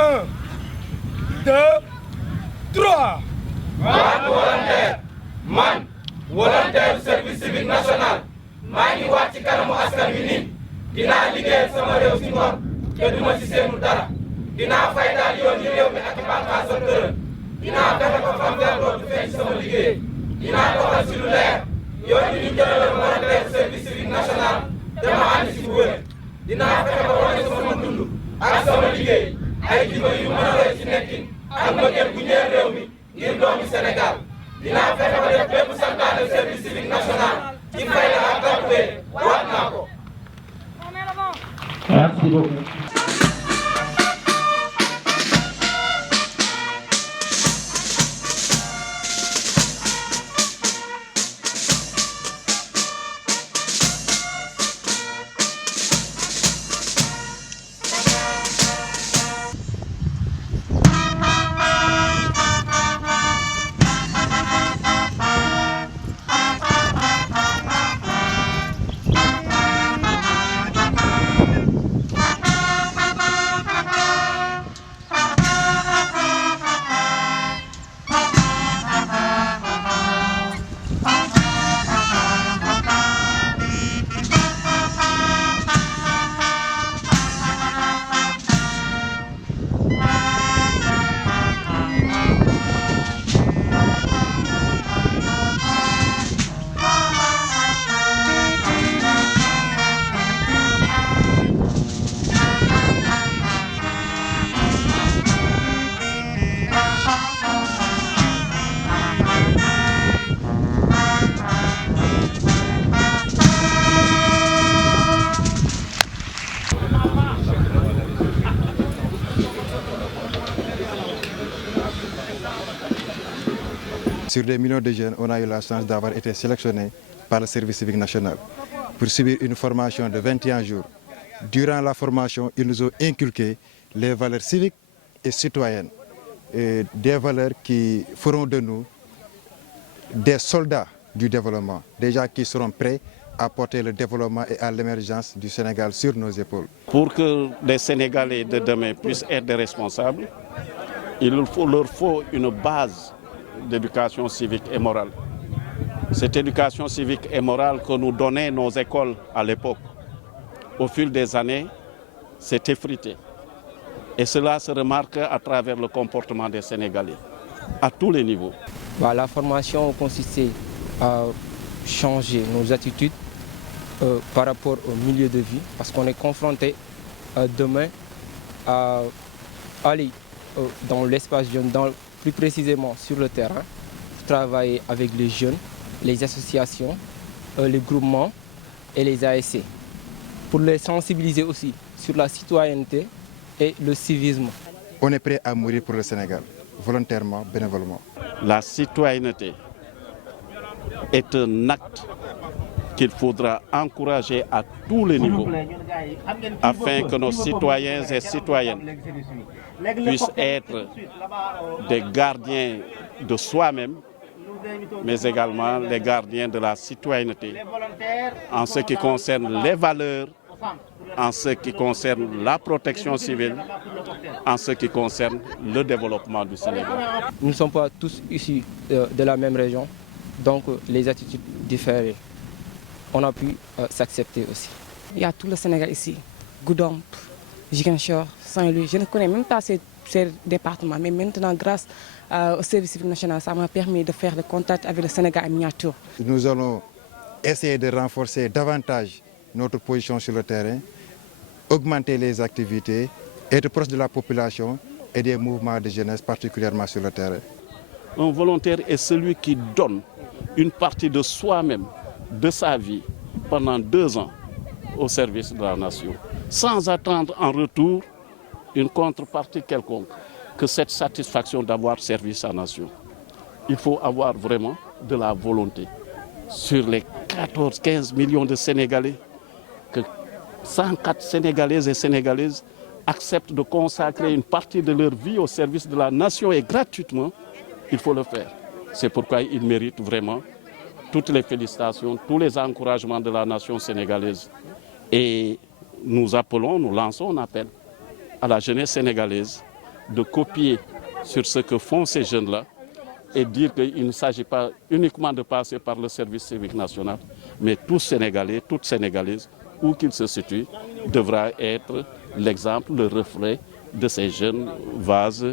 1, 2, 3. man volontaire service civique national maa ngi waat ci kanamu askan wi nii dinaa liggéeyal sama réew ci ngor te duma ci seenu dara dinaa fay daal yoon yi réew mi ak bànqaas ak tërën dinaa fexe ba fam doo du feeñ sama liggéey dinaa doxal ci lu leer yoon yi ñu jëlal volontaire service civique national te ma ànd ci bu wér dinaa fexe ba wane sama dund ak sama liggéey ay jikko yu mën a roy ci nekkin ak mbëggeel bu ñeel réew mi ngir doomi Sénégal dinaa fexe ba def bépp santaane service civique national ci fay la ak gàppee waat naa ko. Merci beaucoup. Sur des millions de jeunes, on a eu la chance d'avoir été sélectionnés par le service civique national pour subir une formation de 21 jours. Durant la formation, ils nous ont inculqué les valeurs civiques et citoyennes, et des valeurs qui feront de nous des soldats du développement, des gens qui seront prêts à porter le développement et à l'émergence du Sénégal sur nos épaules. Pour que les Sénégalais de demain puissent être des responsables, leur faut une base d'éducation civique et morale. Cette éducation civique et morale que nous donnaient nos écoles à l'époque, au fil des années, s'est effritée. Et cela se remarque à travers le comportement des Sénégalais, à tous les niveaux. La formation consistait à changer nos attitudes par rapport au milieu de vie, parce qu'on est confronté demain à aller dans l'espace jeune, plus précisément sur le terrain, travailler avec les jeunes, les associations, les groupements et les ASC, pour les sensibiliser aussi sur la citoyenneté et le civisme. On est prêt à mourir pour le Sénégal, volontairement, bénévolement. La citoyenneté est un acte qu'il faudra encourager à tous les niveaux, afin que nos citoyens et citoyennes puissent être des gardiens de soi-même, mais également les gardiens de la citoyenneté, en ce qui concerne les valeurs, en ce qui concerne la protection civile, en ce qui concerne le développement du Sénégal. Nous ne sommes pas tous issus de la même région, donc les attitudes diffèrent. On a pu s'accepter aussi. Il y a tout le Sénégal ici, Goudomp, Ziguinchor, Saint-Louis. Je ne connais même pas ces départements, mais maintenant, grâce au service civique national, ça m'a permis de faire le contact avec le Sénégal en miniature. Nous allons essayer de renforcer davantage notre position sur le terrain, augmenter les activités, être proche de la population et des mouvements de jeunesse, particulièrement sur le terrain. Un volontaire est celui qui donne une partie de soi-même, de sa vie, pendant 2 ans au service de la nation, sans attendre en retour une contrepartie quelconque, que cette satisfaction d'avoir servi sa nation. Il faut avoir vraiment de la volonté. Sur les 14-15 millions de Sénégalais, que 104 Sénégalaises et Sénégalaises acceptent de consacrer une partie de leur vie au service de la nation et gratuitement, il faut le faire. C'est pourquoi ils méritent vraiment toutes les félicitations, tous les encouragements de la nation sénégalaise. Et nous appelons, nous lançons un appel à la jeunesse sénégalaise de copier sur ce que font ces jeunes-là et dire qu'il ne s'agit pas uniquement de passer par le service civique national, mais tout Sénégalais, toute Sénégalaise, où qu'il se situe, devra être l'exemple, le reflet de ces jeunes vases.